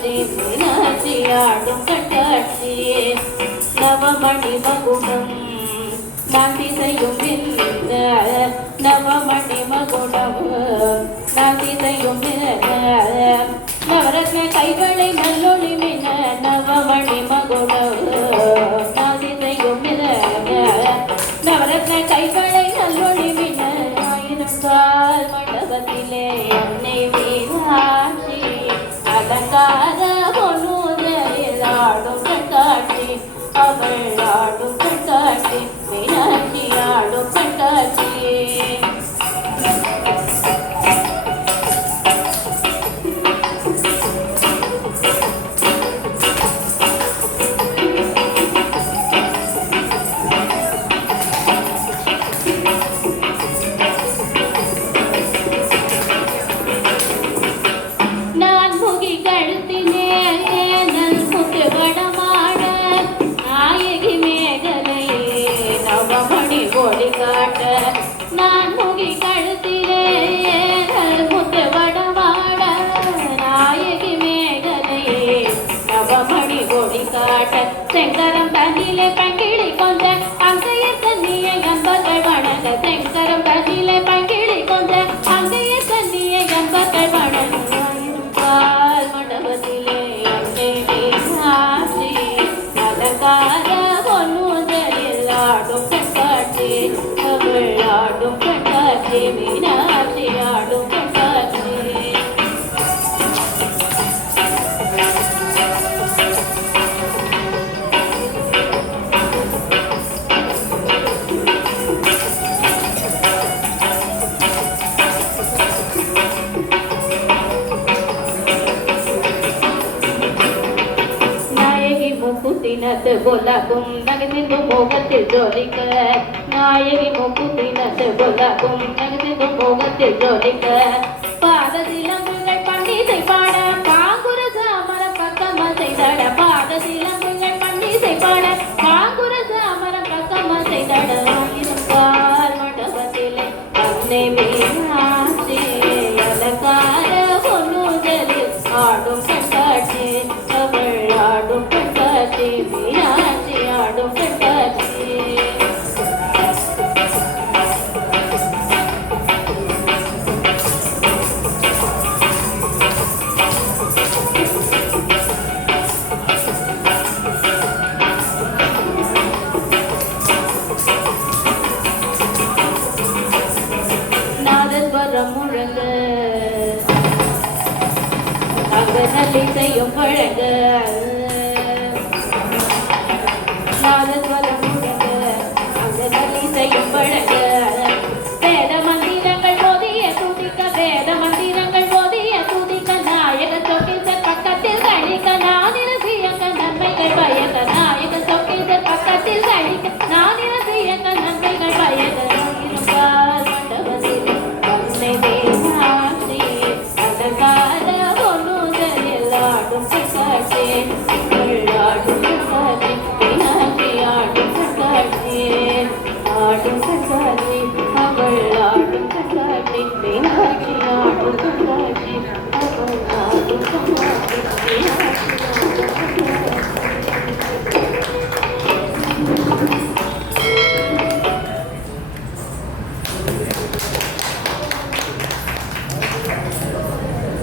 கண்காட்சி மீனாட்சி ஆடும் கண்காட்சி நவமணி மகுடம் நான் திசையும் நவமணி மகுடம் நான் திசையும் நவரத்ன கைகளை நல்லொளி மின்ன நவமணி மகுடம் நான் திசையும் நவரத்ன கைகளை நல்லொளி மின்ன ஆயிரம் கால் மண்டபத்திலே என்னை மீனாட்சி அலங்கார பொன்னுதலில் ஆடும் கண்காட்சி அவள் ஆடும் கண்காட்சி மீனாட்சி ஆடும் கண்காட்சி நான் முகி கழுத்திலே முத்து வடமாட நாயகி மேகலையே நவமணி கொடி காட்ட செங்கரம் தண்ணிலே பங்கிழி கொண்ட அங்கைய தண்ணியை அன்பர்கள் வணங்க செங்கரம் தண்ணிலே பங்கிழி கொண்ட அங்கைய தண்ணியை அன்பர்கள் வணங்க பால் மண்டபத்திலே அங்கே மீனாட்சி அலங்கார பொன்னுதலில் ஆடும் கண்காட்சி ஆடும் கண்காட்சி மீனாட்சி ஆடும் கண்காட்சி நாயகி முக்குத்தினத்து பொலகும் நகர்ந்து மோகத்தில் ஜோதிக்க நாயகி முக்குத்தினத்து பொலகும் நகர்ந்து மோகத்தில் ஜோதிக்க பாதசிலம்புகள் பண்டிசை பாட பாங்குர சாமர பக்கம் செய்தட பாதசிலம்புகள் பண்டிசை பாட பாங்குர சாமர பக்கம் செய்தட ஆயிரம் கால் மண்டபத்திலே அன்னை மீனாட்சி அலங்கார பொன்னுதலில் ஆடும் கண்காட்சி அவள் ஆடும் கண்காட்சி மீனாட்சி ஆடும் கண்காட்சி நாதஸ்வரம் முழங்க அங்க நல்லிசையும் வழங்க நாதஸ்வரம் முழங்க அங்க நல்லிசையும் வழங்க வேத மந்திரங்கள் போதிய துதிக்க வேத மந்திரங்கள் போதிய துதிக்க நாயக சொக்கிசர் பக்கத்தில் கழிக்க நானிர சியக்க நன்மைகள் பயக்க நாயக சொக்கிசர் பக்கத்தில் கழிக்க நானிர சியக்க நன்மைகள் பயக்க இருப்பார் மண்டபத்தில் அன்னை மீனாட்சி அலங்கார பொன்னுதலில் ஆடும் கண்காட்சி